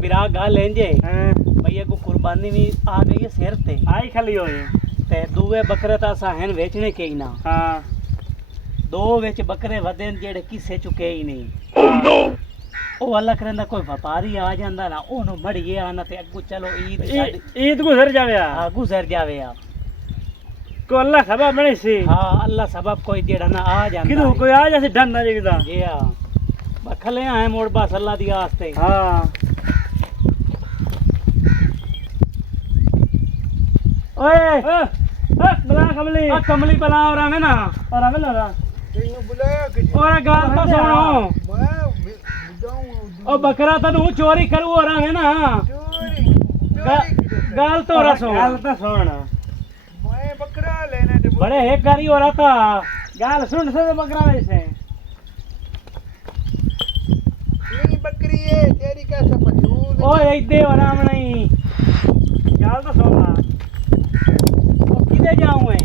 बिरा गाल लेंजे भैया को कुर्बानी भी आ गई है सिर ते आई खली होए ते दूए बकरे ता असा हैं बेचने के ही ना हां दो विच बकरे वदेन जेड़े किसे चुके ही नहीं ओ अल्लाह करंदा कोई व्यापारी आ जांदा ना ओनु मड़िए आना ते अगू चलो ईद गुजर जावे हां गुजर जावे आ को अल्लाह सबब बने सी हां अल्लाह सबब कोई जेड़ा ना आ जांदा किदू कोई आ जासे ढन ना जेदा ये आ बखले हैं मोड़ बस अल्लाह दी आस्ते हां ओए बला कमली बला और आवे ना ਤੈਨੂੰ ਬੁਲਾਇਆ ਕਿ और गाल तो सुनो ਮੈਂ ਬੁਝਾਉਂ ओ बकरा तनु चोरी करू और आवे ना ਚੋਰੀ गाल तो रसो गाल तो सुन ਮੈਂ ਬੱਕਰਾ ਲੈਣਾ ਤੇ बड़े एक करी हो रहा था गाल सुन से बकरा वैसे ਨਹੀਂ ਬੱਕਰੀ ਏ ਤੇਰੀ कैसे पटूल ओ इदे और आवे नहीं गाल तो सुन ओ किदे जाऊं है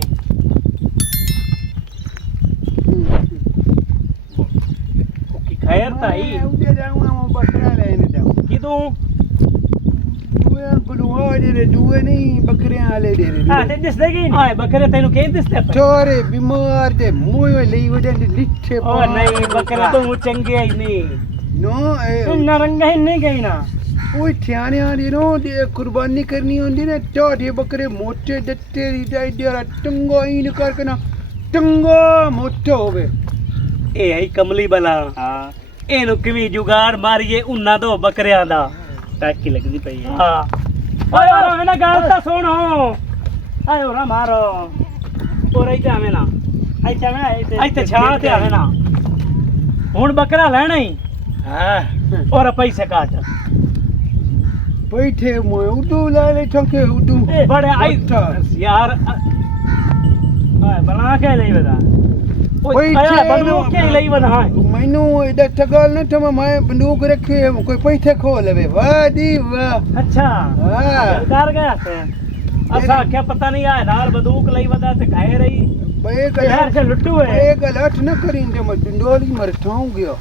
की खैर ताई ਉੱਤੇ ਜਾਊਂਗਾ ਮੈਂ ਬੱਕਰਾ ਲੈਣ ਜਾਊਂ किदू ਦੂਏ ਬਲੂਆ ਜਿਹੜੇ ਦੂਏ ਨਹੀਂ ਬੱਕਰੀਆਂ ਵਾਲੇ ਦੇ हां ते दिस देगी आए बकरे तेनु कहीं दिसते पे ਚੋਰੇ ਬਿਮਾਰ ਦੇ ਮੂੰਹ ਲਈ ਵਜੇ ਲਿੱਠੇ ओ नहीं बकरे तो चंगे ही नहीं ਨੋ इन्ना रंगा ही नहीं गई ना ਉਹ ਥਿਆਣਿਆਂ ਦੀ ਨੋ ਦੀ ਕੁਰਬਾਨੀ ਕਰਨੀ ਹੁੰਦੀ ਨੇ ਝਾੜੇ ਬੱਕਰੇ ਮੋਟੇ ਦਿੱਤੇ ਦੀ ਜਿਹੜਾ ਟੰਗੋ ਹੀ ਨਿਕਲ ਕੇ ਨਾ ਟੰਗੋ ਮੋਟਾ ਹੋਵੇ ए है कमली बला हां ਇਹਨੂੰ ਕਿਵੇਂ ਜੁਗਾੜ ਮਾਰੀਏ ਉਹਨਾਂ ਦੋ ਬੱਕਰਿਆਂ ਦਾ टाकी लगदी पई है ਹਾਂ ਓਏ ਯਾਰ ਐਵੇਂ ਨਾ ਗੱਲ ਤਾਂ ਸੁਣੋ आयो ना मारो ਉਹ ਰਹੀ ਜਾਵੇਂ ਨਾ आई चमे ਇੱਥੇ ਛਾਂ ਤੇ ਆਵੇਂ ਨਾ ਹੁਣ ਬੱਕਰਾ ਲੈਣਾ ਹੀ ਹਾਂ ਔਰ ਪੈਸੇ ਕਾਟ ਬੈਠੇ ਮੋਏ ਉਡੂ ਲੈ ਲੈ ਠੋਕੇ ਉਡੂ ਬੜੇ ਆਈ ਯਾਰ हां बना के ले बता ਓਏ ਆਇਆ ਬੰਦੂਕ ਕੇ ਲਈ ਬਣਾ ਮੈਨੂੰ ਇਹਦਾ ਟਗਲ ਨਾ ਤੇ ਮੈਂ ਬੰਦੂਕ ਰੱਖੀ ਕੋਈ ਪੈਸੇ ਖੋ ਲਵੇ ਵਾਹ ਦੀ ਵਾਹ अच्छा ਹਾਂ कर गया से ਅਸਾਂ ਆਖਿਆ ਪਤਾ ਨਹੀਂ ਆ ਨਾਲ ਬੰਦੂਕ ਲਈ ਵਦਾ ਤੇ ਖਾਏ ਰਹੀ ਬਈ यार से लुट्टू है ਇਹ ਗਲਤ ਨਾ ਕਰੀਂਦੇ ਮੈਂ ਡੰਡੋਲੀ ਮਰ ਠਾਉਂ ਗਿਆ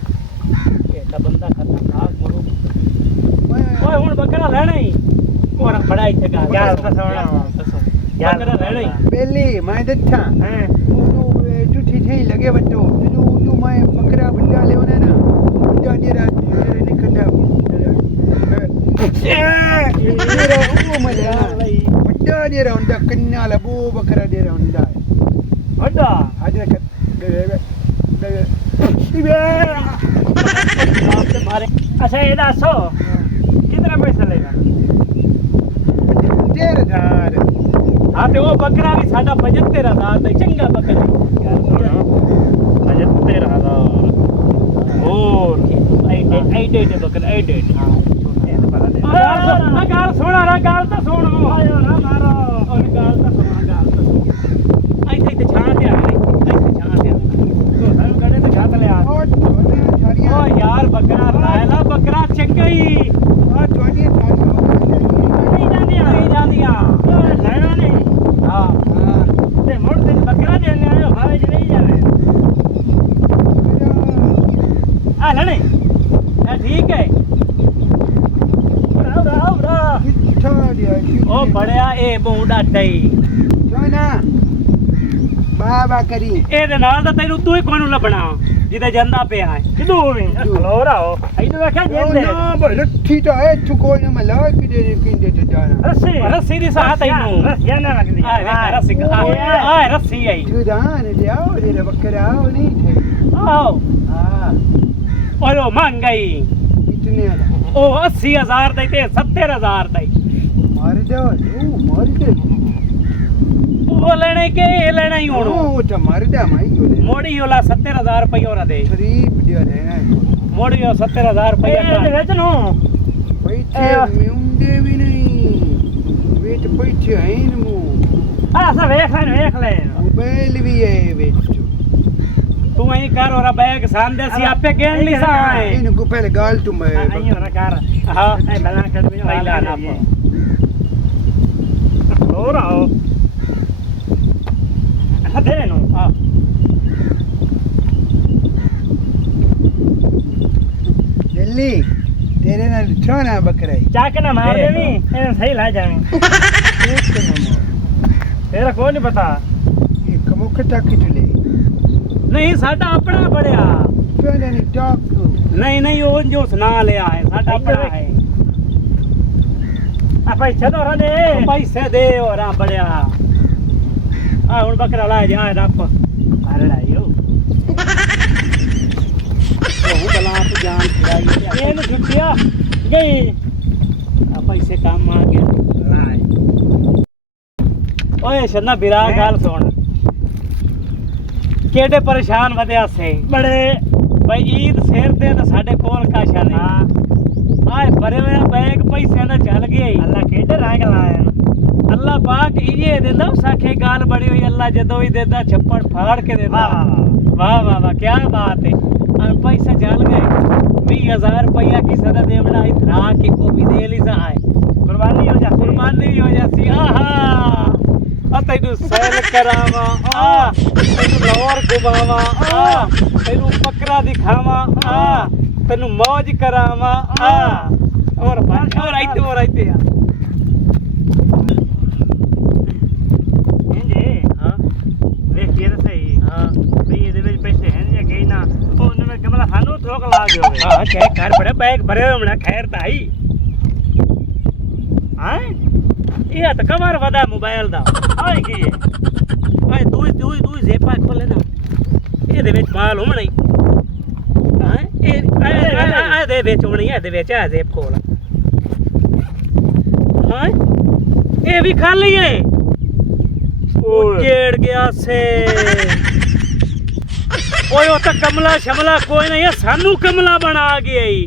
ਇਹ ਤਾਂ ਬੰਦਾ ਖਤਰਨਾਕ ਮਰੂ ਮੈਂ ਓਏ ਹੁਣ ਬੱਕਰਾ ਲੈਣਾ ਹੀ ਔਰ ਬੜਾ ਇੱਥੇ ਗਾ यार तो सोना ਬੱਕਰਾ ਲੈਣਾ ਹੀ ਪਹਿਲੀ ਮੈਂ ਦਿੱਤਾ हैं ਉਡੂ ਝੂਠੀ ਠੀ ਲਗੇ ਬੱਟੋ ਉਡੂ ਮੈਂ ਬੱਕਰਾ ਵੱਡਾ ਲਿਆਉਣਾ ਨਾ ਵੱਡਾ ਜਿਹੜਾ ਨਹੀਂ ਕੰਡਾ ਜਿਹੜਾ ਉਹ ਮੈਂ ਲੈਣਾ ਵੱਡਾ ਜਿਹੜਾ ਹੁੰਦਾ ਕੰਨਾਂ ਵਾਲਾ ਬੋ ਬੱਕਰਾ ਜਿਹੜਾ ਹੁੰਦਾ बड़ा ਅਜੇ ਬਾਪ ਤੇ ਮਾਰੇ अच्छा ये दसो कितने पैसे लेगा ਤੇਰੇ ਧਾਰ ਹਾਂ ਤੇ ਉਹ ਬੱਕਰਾ ਵੀ ਸਾਡਾ 75000 ਦਾ ਚੰਗਾ ਬੱਕਰਾ यार सुनो अजय तेरा दा और ਐਡੇ ਬੱਕਰਾ ਐਡੇ ना ਨਾ ਗੱਲ ਸੁਣਾ ਨਾ ਗੱਲ ਤਾਂ ਸੁਣ आयो ना मारो ਔਰ ਗੱਲ ਤਾਂ ਸੁਣਾ ਗੱਲ ਤਾਂ ਸੁਣ ਇੱਥੇ ਛਾਂ ਤੇ ਆ ਇੱਥੇ ਛਾਂ ਤੇ ਆ तो हम गड़े तो छात ले आ ਉਹ ਤੁਹਾਡੀਆਂ ਸਾਰੀਆਂ ਓ ਯਾਰ ਬੱਕਰਾ ਰਾਇਲਾ ਬੱਕਰਾ ਚੰਗਾ ਹੀ ਆ ਤੁਹਾਡੀਆਂ ਸਾਰੀਆਂ नहीं जाती ਨਹੀਂ ਜਾਂਦੀਆਂ लेना नहीं ਹਾਂ ਹਾਂ ते मुड़ दिन बकरा देने आयो भाई जी नहीं जावे आ लेने ਇਹ ਠੀਕ ਹੈ उड़ा ਕਿੱਥਾ ਦਿਆ ਉਹ ਬੜਿਆ ਇਹ ਬੂੰਡਾ ਟਈ ਸੋਨਾ ਬਾਬਾ ਕਰੀ ਇਹਦੇ ਨਾਲ ਤਾਂ ਤੈਨੂੰ ਤੂੰ ਹੀ ਕੋਈ ਨੂੰ ਲੱਭਣਾ ਜਿਹਦੇ ਜਾਂਦਾ ਪਿਆ ਹੈ किदू में खलो रहो इधर देखा जेल दे ਨਾ ਬਈ ਲੱਠੀ ਤਾਂ ਐ ਤੂੰ ਕੋਈ ਨਾ ਮੈਂ ਲਾ ਕੇ ਦੇ ਕਿੰਦੇ ਤੇ ਜਾਣਾ रस्सी ਰੱਸੀ ਦੀ ਸਾਹ ਤੈਨੂੰ रस्सी ना लगदी ਆ ਵੇਖ ਰੱਸੀ ਆ ਰੱਸੀ ਆਈ ਤੂੰ ਜਾਣ ਦਿਆ ਉਹ ਬੱਕਰਾ ਉਹ ਨਹੀਂ ਥੇ ਆਓ ਹਾਂ ਓਏ ਉਹ ਮੰਗਾਈ ਕਿਤਨੇ ਦਾ ਉਹ 80000 ਦਾ ਤੇ 70000 ਦਾ ਮਾਰ ਦੇ ਉਹ ਮਾਰ ਦੇ ਉਹ ਲੈਣੇ ਕਿ ਇਹ ਲੈਣਾ ਹੀ ਹੁਣ ਉਹ ਤਾਂ ਮਾਰ ਦੇ ਮਾਈ ਕੋਲੇ ਮੋੜੀ ਉਹਲਾ 70000 ਰੁਪਏ ਉਹਰਾ ਦੇ ਸ਼ਰੀਫ ਦਿਆ ਰਹਿਣਾ ਮੋੜੀ ਉਹ 70000 ਰੁਪਏ ए वेच नो ਪੈਸੇ ਮਿਉਂਦੇ ਵੀ ਨਹੀਂ ਵਿੱਚ ਪੈਸੇ ਹੈ ਨੀ ਮੂੰਹ आ सब देख ले ਮੋਬਾਈਲ ਵੀ ਹੈ ਵਿੱਚ ਤੂੰ ਐਂ ਕਰ ਉਹਰਾ ਬੈਗ ਸਾਂਦੇ ਸੀ ਆਪੇ ਗੇਣ ਲਈ ਸਾ ਹੈ ਇਹਨੂੰ ਕੋ ਪਹਿਲੇ ਗਾਲ ਤੂੰ ਮੈਂ आई होना कार ਹਾਂ ए बना कर भी ਪਹਿਲਾ ਨਾ हो रहा हो दे नो ਹਾਂ ਦਿੱਲੀ मेरे नाल छोना बकरा ही चाक ना मार दे देवी ए सही ला जाए तेरा कोई नहीं पता एक मुख तक ले नहीं साडा अपना बड़िया पहले नहीं टाकू नहीं वो जो सुना लिया है साडा अपना है आ पैसे दो रे पैसे दे और आ बड़िया आ हुन बकरा ला जा रख मार लायो वो बला तो जान छुड़ाई ये न छुट्टिया गई आ पैसे काम आ गया ओए शन्ना बिरा गाल सुन केडे परेशान वदया से बड़े भाई ईद सिर ते तो साडे कोल काशा ने हां आए भरे हुए बैग पैसे ना चल गए अल्लाह केडे रंग लाया अल्लाह पाक ये देदा साखे गाल बड़ी हुई अल्लाह जदों ही देदा छप्पड़ फाड़ के देदा वाह वाह वाह क्या बात है और पैसे चल गए 20,000 रुपया की सदा देवड़ा इधरा के को भी दे ली सा आए कुर्बानी हो जाती आहा तैनू सैल करावा तैनू लाहौर घुमावा तैनू बकरा दिखावा तैनू मौज करावा और आइते इंजे हाँ देखिए तो सही हाँ भई ਇਹਦੇ ਵਿੱਚ ਪੈਸੇ हैं या गई ना ਉਹਨੇ ਮੈਂ ਕਮਲਾ ਸਾਨੂੰ ਥੋਕ ਲਾ ਦਿਓ हाँ क्या कर बड़े बैग भरे हुए हमने खैर ताई ਹਾਂ ये तो कमर वदा मोबाइल दा ਆਏ ਕੀ ਹੈ ओए दूई जेपा खोले ना ये दे विच माल होना ही हां ए दे विच होनी है दे विच आ जेब खोल हां ये भी खाली है उजेड़ गया से ओए ओ तो कमला शमला कोई नहीं है सानू कमला बना गया ही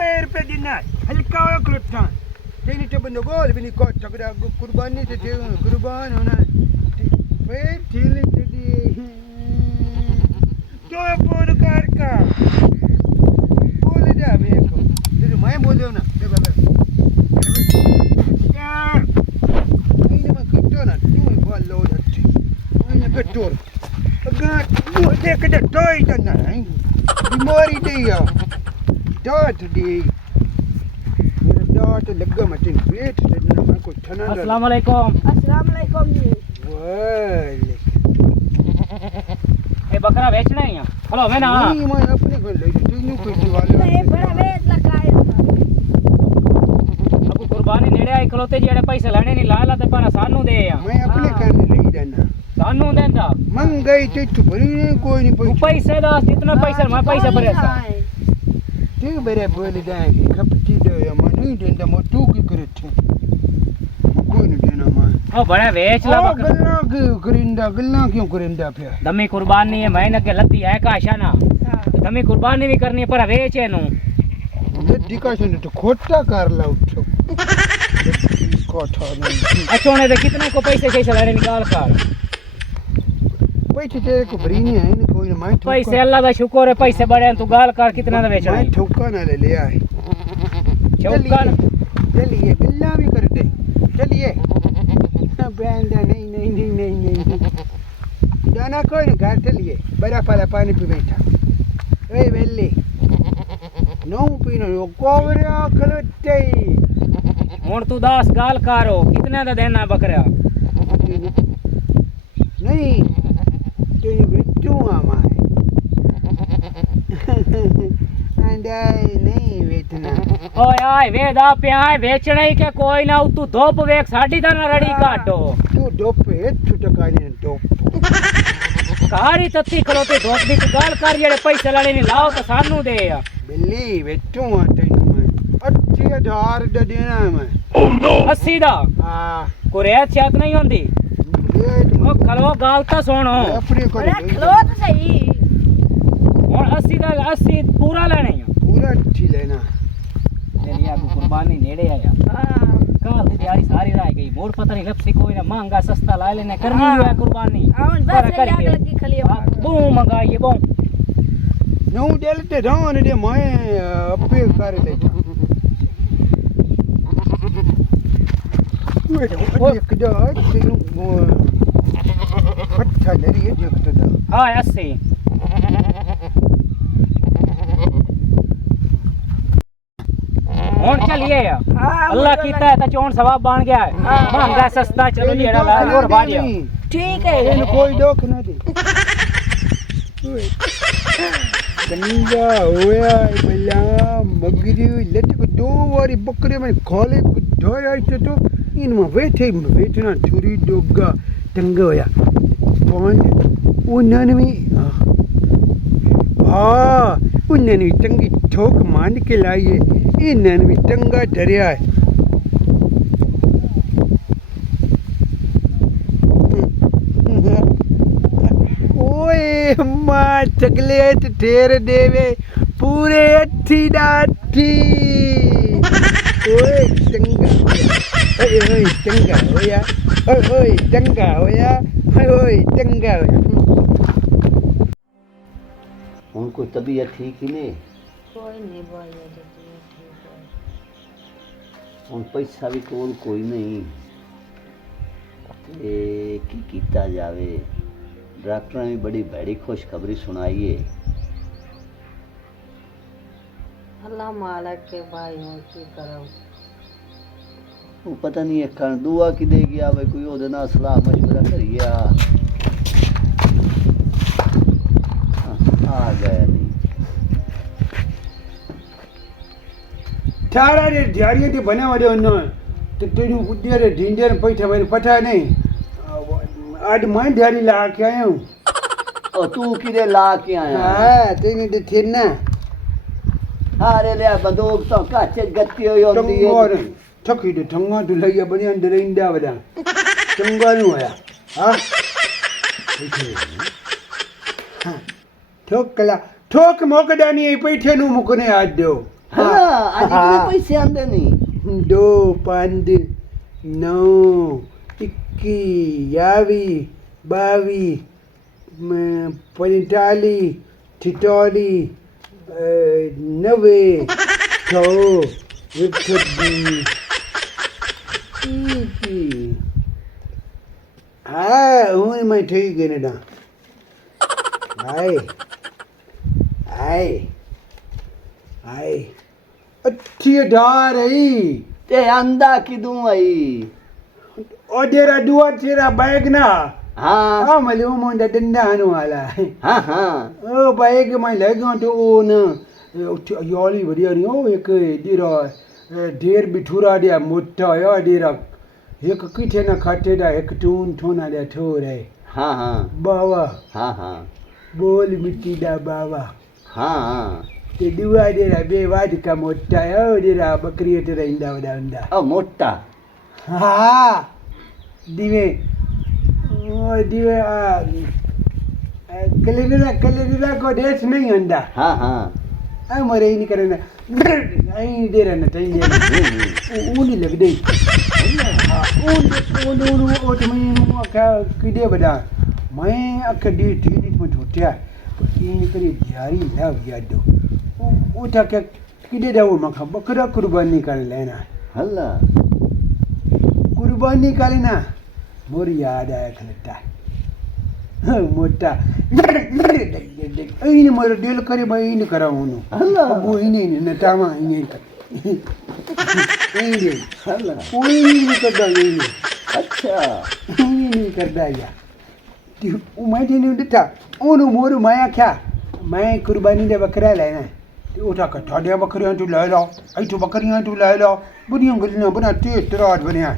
पैर पे दिना हल्का हो क्लुटा तेनी तो बंदो गोल भी नहीं कोट तगड़ा कुर्बानी ते कुर्बान होना पैर ठेले ते दी तो फोन कर का बोल जा मेरे को तेरे मैं बोल ना दे बाबा यार ini mah ketona tu gua lo dah ini ketor agak mu dia kena toy dan di mori dia dot di dot लगा मचन पेट ना मैं को ठना अस्सलाम वालेकुम अस्सलाम वालेकुम जी वाले ए बकरा बेचना है हेलो मैं ना नहीं मैं अपने को ले तू न्यू पैसे वाले नहीं बड़ा वेट लगाए अब कुर्बानी नेड़े आई खलोते जेड़े पैसे लेने नहीं ला ला ते पर सानू दे मैं अपने करने ले देना सानू देंदा मंगाई तो तू भरी कोई नहीं तू पैसे दा जितना पैसा मैं पैसा भरे सा ठीक बेरे बोल जाएगी खपती दो या मैं नहीं देंदा मैं तू की करे थे कोई नहीं देना मैं ओ बड़ा बेच ला बकरा गल्ला क्यों करिंदा फिर दमी कुर्बानी है महीने के लत्ती है काशा ना दमी कुर्बानी भी करनी है पर वेचे नु लड्डी का सुन तो खोटा कर ला उठो कोठा नहीं अचोने दे कितने को पैसे लेने निकाल कर पैसे तेरे को भरी नहीं है कोई ना मैं पैसे अल्लाह दा शुक्र है पैसे बड़े हैं तू गाल कर कितना दा बेचना मैं ठोका ना ले आए चौकर चलिए गल्ला भी कर दे चलिए बैंडा नहीं जाना कोई नहीं घर चलिए बड़ा पाला पानी पी बैठा ए बेल्ली नो पीनो यो कोवरा खलोते हुन तू 10 गाल करो कितने दा देना बकरा नहीं तेरी बिट्टू आमा है अंदाई नहीं बेचना ओए आए वेदा पे आए बेचने ही के कोई ना तू धोप वेख साडी दा ना रड़ी काटो तू डोप है तू टकाने डोप सारी तत्ती खलोते धोप दी तू गाल कर जेड़े पैसे लेने नहीं लाओ तो सानू दे बिल्ली बिट्टू आ तेनू मैं 80,000 दा देना मैं 80 दा हां कोई रेत शात नहीं होंदी ओ खलो गाल ता सुनो अपने को अरे खलो तो सही और 80 दा 80 पूरा लेने पूरा अच्छी लेना तेरी आगू कुर्बानी नेड़े आया हां काल दी दिहाड़ी सारी रह गई मोर पता नहीं लपसी कोई ना महंगा सस्ता ला लेने करनी ही है कुर्बानी आउन बस आग लगी खलिया बू मंगाइए बू नो डेलते दान दे मैं अपे कर लेता एक दा तेनू फट्टा लरी है जगत दा हां 80 ਹੁਣ ਚੱਲੀਏ ਆ हाँ, ਅੱਲਾ मुझे ਕੀਤਾ ਹੈ ਤਾਂ ਚੋਣ ਸਵਾਬ ਬਣ ਗਿਆ ਹੈ ਮਹਿੰਗਾ ਸਸਤਾ ਚਲੋ ਜੀ ਇਹਦਾ ਲਾਲ ਹੋਰ ਬਾਜ ठीक है ਇਹਨੂੰ ਕੋਈ ਦੁੱਖ ਨਾ ਦੇ ਓਏ ਕੰਗਾ ਹੋਇਆ ਬੱਲਾ ਮਗਰੀ ਲੱਟ ਕੋ ਦੋ ਵਾਰੀ ਬੱਕਰੇ ਮੈਂ ਖਾਲੇ ਕੋ ਧੋਇਆ ਤੋ ਇਹਨੂੰ ਵੇਟਣਾ ਛੁਰੀ ਡੋਗਾ ਟੰਗਾ ਹੋਇਆ ਉਹਨਾਂ ਨੇ ਵੀ ਹਾਂ ਉਹਨਾਂ ਨੇ ਟੰਗੀ ਠੋਕ ਮਾਰ ਕੇ ਲਾਈਏ ਇਹਨਾਂ ਨੇ ਵੀ ਟੰਗਾ ਡਰਿਆ ਹੈ ਓਏ ਮਾਂ ਚਕਲੇਟ ਠੇਰ ਦੇਵੇ ਪੂਰੇ ਅੱਠੀ ਡਾਠੀ ਓਏ ਚੰਗਾ ਓਏ ਚੰਗਾ ਹੋਇਆ ਓਏ ਚੰਗਾ ਹੋਇਆ ਓਏ ਚੰਗਾ ਹੋਇਆ ਹੁਣ ਕੋਈ ਤਬੀਅਤ ਠੀਕ ਹੀ ਨਹੀਂ कोई नहीं बोल ठीक है ਹੁਣ ਪੈਸਾ ਵੀ ਕੋਲ ਕੋਈ ਨਹੀਂ ਤੇ ਕੀ ਕੀਤਾ ਜਾਵੇ ਡਾਕਟਰਾਂ ਨੇ ਬੜੀ ਭੈੜੀ ਖੁਸ਼ਖਬਰੀ ਸੁਣਾਈ ਹੈ अल्लाह मालिक के भाई हो की करो ਉਹ ਪਤਾ ਨਹੀਂ ਇੱਕ ਦੁਆ ਕਿ ਦੇ ਗਿਆ ਵੇ ਕੋਈ ਉਹਦੇ ਨਾਲ ਸਲਾਹ ਮਸ਼ਵਰਾ ਕਰੀਆ ਆ ਗਿਆ ਨਹੀਂ ठारा रे ढारिया ते बना वाले उन्नो ते तेनु उद्या रे ढिंडर पैठा भाई पता नहीं आज मैं ढारी ला के आया हूं ਉਹ ਤੂੰ ਕਿਦੇ ਲਾ ਕੇ ਆਇਆ हां तेने दे थे ना ਹਾਰੇ ਲਿਆ ਬੰਦੂਕ ਤੋਂ ਕੱਚ ਗੱਤੀ ਹੋਈ ਹੁੰਦੀ टंगोर ਹੈ ठकी दे ठंगा तू लइया बनी अंदर इंदा वदा टंगा नु आया हां हां ठोक मोकदानी पैठे नु मुकने आज दो ਹਾਂ ਅੱਜ ਕਿਹਦੇ ਪੈਸੇ ਆਂਦੇ ਨਹੀਂ 2 5 9 21 यावी 22 45 46 90 100 हाँ हूँ मैं ठीक है ना आए आए आए अच्छी डार आई ਤੇ ਆਂਦਾ ਕਿਦੋਂ ਆਈ और तेरा दुआ तेरा बैग ना ਹਾਂ हाँ मालूम मुंडा डंडा आने वाला है ਹਾਂ ਹਾਂ ओ बैग में लगा तो ओ ना योली बढ़िया नहीं ओ एक डेरा ढेर बिठूरा दिया मोटा या डेरा एक किथे ना खाते दा एक टून ठोना दे ठोरे ਹਾਂ ਹਾਂ बावा ਹਾਂ ਹਾਂ बोल मिट्टी दा बावा ਹਾਂ ਹਾਂ ते दुआ डेरा बे वाद का मोटा या डेरा बकरी ते रहिंदा वदा वंदा ਉਹ ਮੋਟਾ हाँ दिवे ओ दिवे कलेरा को देश नहीं होंदा ਹਾਂ ਹਾਂ आ मरे ही नहीं करना आई दे रहना चाहिए ऊनी लग दे ऊन ओ तो मैं क्या किदे बड़ा मैं अकडी ठीक में छोटिया इन करी जारी लग गया दो ओ था क्या किदे दाव मखा बकरा कुर्बानी कर लेना હલ્લા कुर्बानी कर लेना मोर याद आया खलता मोटा इन मोर दिल करे मैं इन करा हूं હલ્લા वो इन न तामा इन इन હલ્લા कोई नहीं करता ये અચ્છા नहीं करता या वो मैं नहीं देता ओनो मोर माया क्या मैं कुर्बानी दे बकरा लेना तो उठा के ठाड़िया बकरियां तू ले लो आई तो बकरियां तू ले लो बुनियां गलियां बना ते तराट बनिया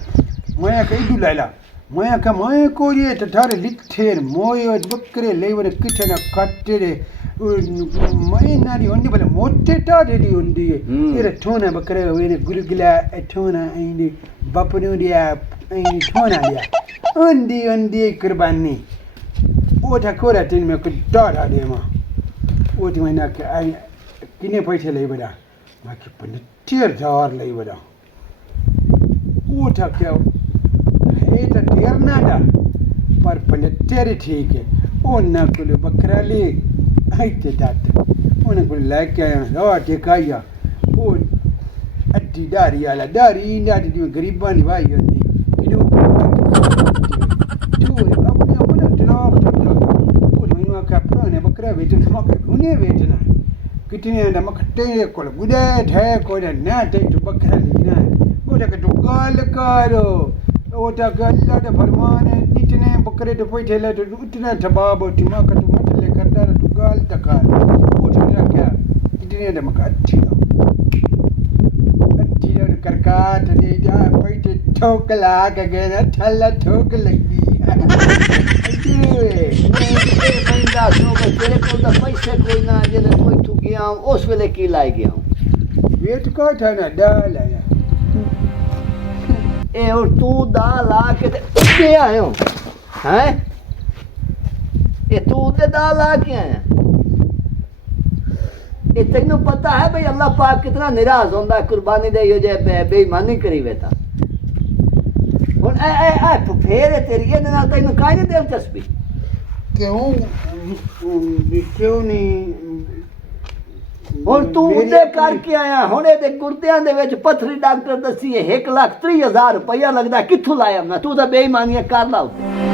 मैं कहीं तू ले ला मैं का मैं को ये तो थारे लिखेर मोयो बकरे ले वन किथे ना काटे रे मैं नारी ओंदी बले मोटे टाडे दी ओंदी ये ठोना बकरे वे गुरगिला ठोना आई बापनु दिया आई ठोना दिया ओंदी ओंदी कुर्बानी ओ ठकोरा तीन में कुछ डारा दे मां ओ तो मैं ना के आई किने पैसे ले बड़ा मैं के 50,000 ले बड़ा ओ ठक्या है तो ढेर ना दा पर 75 ठीक है ओ ना कुल बकरा ले आई ते दात उन्हें कुल लेके आया रो टिकाया ओ अड्डी दारी वाला दारी दी गरीबानी भाई होंदी इदो अपने चलाक चलता ओ मैंने का पुराने बकरा बेचना मकर उन्हें बेचना कितने ना मखटे को गुडे थे को ना ते तो बकरा लेना गुडे के तो गाल करो ओ ता गल्ला दे फरमान है इतने बकरे तो पैठे ले तो इतना जवाब टिमा का तो मत ले करदा तो गाल तका ओ तो क्या कितने ना मक अच्छी करका दे जा पैठे ठोकला के गए ठल्ला ठोक लगी महिंदा सो के तेरे को तो पैसे कोई ना जेले कोई तू गया उस वेले की लाई गया वेट को था ना डाल आया ए और तू दाल आ के के आयो हैं ए तू ते दाल आ के आया ए तेनू पता है भाई अल्लाह पाक कितना निराश होंदा कुर्बानी दे यो जे बेईमानी करी वेता हुन ए फेर तेरी ये ना तेनू काई नहीं दिलचस्पी क्यों नहीं ਹੁਣ ਤੂੰ ਉਹਦੇ ਕਰਕੇ ਆਇਆ ਹੁਣ ਇਹਦੇ ਗੁਰਦਿਆਂ ਦੇ ਵਿੱਚ ਪੱਥਰੀ ਡਾਕਟਰ ਦੱਸੀ ਹੈ 1,30,000 ਰੁਪਇਆ ਲੱਗਦਾ ਕਿੱਥੋਂ ਲਾਇਆ ਮੈਂ ਤੂੰ ਤਾਂ ਬੇਈਮਾਨੀਆਂ ਕਰ ਲਾ ਉੱਤੇ